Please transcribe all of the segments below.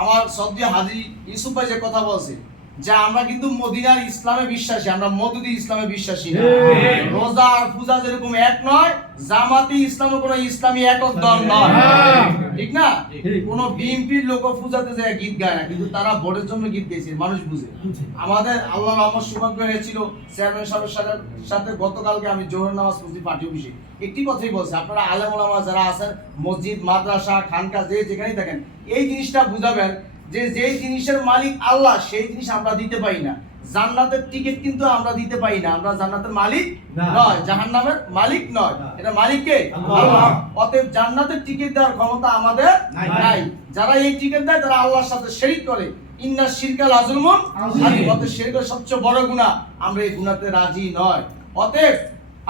আমার সদ্য হাজী ইউসুফ ভাই যে কথা বলছে যে আমরা কিন্তু মদিনার ইসলামে বিশ্বাসী, আমরা মওদুদি ইসলামে বিশ্বাসী না। রোজা আর পূজা যেরকম এক নয়, জামাতি ইসলামও কোনো ইসলামী একক দল নয়, ঠিক না? কোনো বিএনপির লোক পূজাতে যায় গীত গায় না, কিন্তু তারা ভোটের জন্য গীত গাইছে, মানুষ বুঝে। আমাদের আল্লাহ রহমত সৌভাগ্য হয়েছিল চেয়ারম্যান সাহেবের সাথে গতকালকে আমি জোহর নামাজ পড়ছি পার্টি অফিসে, একটি কথাই বলছে, আপনারা আলেম ওলামা যারা আছেন মসজিদ মাদ্রাসা খানকা যেখানেই থাকেন, এই জিনিসটা বুঝাবেন যে যেই জিনিসের মালিক আল্লাহ সেই জিনিস আমরা দিতে পারি না। জান্নাতের টিকিট কিন্তু আমরা দিতে পারি না, আমরা জান্নাতের মালিক নয়, জাহান্নামের মালিক নয়, এটা মালিক কে? আল্লাহ। অতএব জান্নাতের টিকিট দেওয়ার ক্ষমতা আমাদের নাই। যারা এই টিকিট দেয় তারা আল্লাহর সাথে শিরক করে। ইন্না শিরকা লাযুলমুন আযীম, অতএব শিরকের সবচেয়ে বড় গুনাহ, আমরা এই গুনাহতে রাজি নয়। অতএব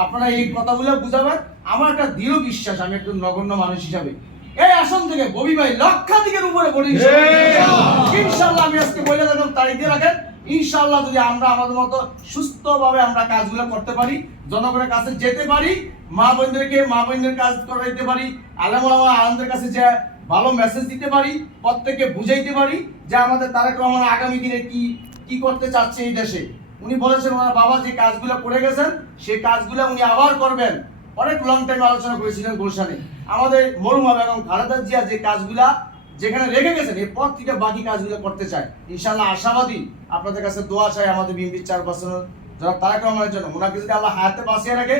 আপনারা এই কথাগুলো বুঝাবেন। আমার একটা দৃঢ় বিশ্বাস, আমি একজন নগণ্য মানুষ হিসাবে এই আসন থেকে ববি ভাই লক্ষাধিকের উপরে বলি ইনশাআল্লাহ। আমি আজকে বলে দিলাম, তারিখ দিয়ে রাখেন ইনশাআল্লাহ। যদি আমরা আমাদের মতো সুস্থভাবে আমরা কাজগুলো করতে পারি, জনগণের কাছে যেতে পারি, মা বোনদের কাজ করাইতে পারি, আলেম ওলামা আলেমদের কাছে যে ভালো মেসেজ দিতে পারি, প্রত্যেককে বুঝাইতে পারি যে আমাদের তারেক রহমান আগামী দিনে কি করতে চাচ্ছে এই দেশে। উনি বলেছেন ওনার বাবা যে কাজগুলো করে গেছেন সেই কাজগুলো উনি আবার করবেন। অনেক লং টাইম আলোচনা করেছিলেন গুলশানে। আমাদের মরহুমা বেগম খালেদা জিয়া যে কাজগুলা যেখানে রেখে গেছেন, এরপর থেকে বাকি কাজগুলো করতে চায় ইনশাআল্লাহ। আশাবাদী, আপনাদের কাছে দোয়া চাই আমাদের বিএনপির চেয়ারপারসন যারা তারেক রহমানের জন্য। ওনাকে যদি আল্লাহ হায়াতে বাঁচিয়ে রাখে,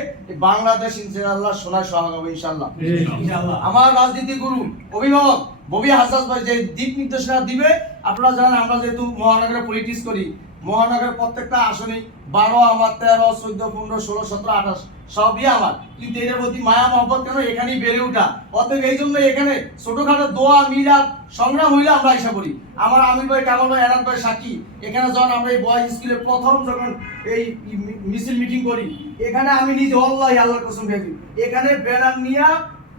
বাংলাদেশ ইনশাআল্লাহ সোনায় সোহাগ হবে ইনশাআল্লাহ। আমার রাজনীতি গুরু অভিভাবক ববি হাসান ভাই যে দিক নির্দেশনা দিবে, আপনারা জানেন আমরা যেহেতু মহানগরে পলিটিক্স করি, মহানগরের প্রত্যেকটা আসনে 12 আমার, 13, 14, 15, 16, 17, 28 সবই আমার, কিন্তু এর প্রতি মায়া মহব্বত কেন এখানেই বেড়ে ওঠা। অতএব এই জন্য এখানে ছোটখাটো দোয়া মিলাদ সংগ্রাম হইলে আমরা আশা করি। আমার আমির ভাই, কামাল ভাই, এনাদ ভাই সাক্ষী। এখানে যখন আমরা এই বয়েজ স্কুলে প্রথম যখন এই মিছিল মিটিং করি, এখানে আমি নিজে আল্লাহর কসম ভেবে এখানে ব্যানার নিয়ে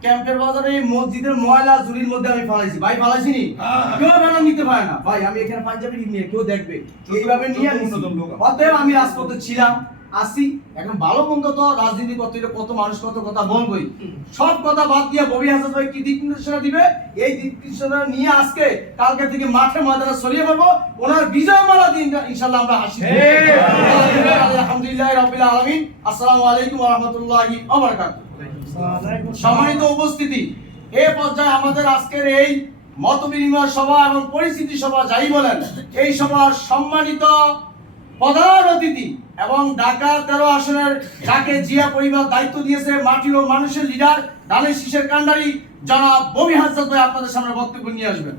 ক্যাম্পের বাজারে এই মসজিদের ময়লা ঝুড়ির মধ্যে আমি ফালাইছি। ভাই ফালাইছি নি? কেউ ব্যানার নিতে পারে না ভাই, আমি এখানে পাঞ্জাবি নিয়ে কেউ দেখবে এইভাবে নিয়ে। অতএব আমি রাজপথে ছিলাম, আসি। এখন ভালো মন্দ তো রাজনীতি করতে হলে কত মানুষ কত কথা বলবই, সব কথা বাদ দিয়ে ববি হাসান ভাই কি দিক নির্দেশনা দিবে, এই দিক নির্দেশনা নিয়ে আজকে কালকে থেকে মাঠে ময়দানে ছড়িয়ে পড়বো। ওনার বিজয় মালা দিন ইনশাআল্লাহ আমরা হাসি। আলহামদুলিল্লাহ রাব্বিল আলামিন। আসসালামু আলাইকুম ওয়া রাহমাতুল্লাহি ওয়া বারাকাতুহু। সম্মানিত উপস্থিতি, এই পর্যায়ে আমাদের আজকের এই মতবিনিময় সভা এবং পরিস্থিতি সভা যাই বলেন, এই সভার সম্মানিত প্রধান অতিথি এবং ঢাকা 13 আসনের যাকে জিয়া পরিবার দায়িত্ব দিয়েছে, মাটি ও মানুষের লিডার, ধানের শীষের কান্ডারি জনাব ববি হাসান ভাই আপনাদের সামনে বক্তব্য নিয়ে আসবেন।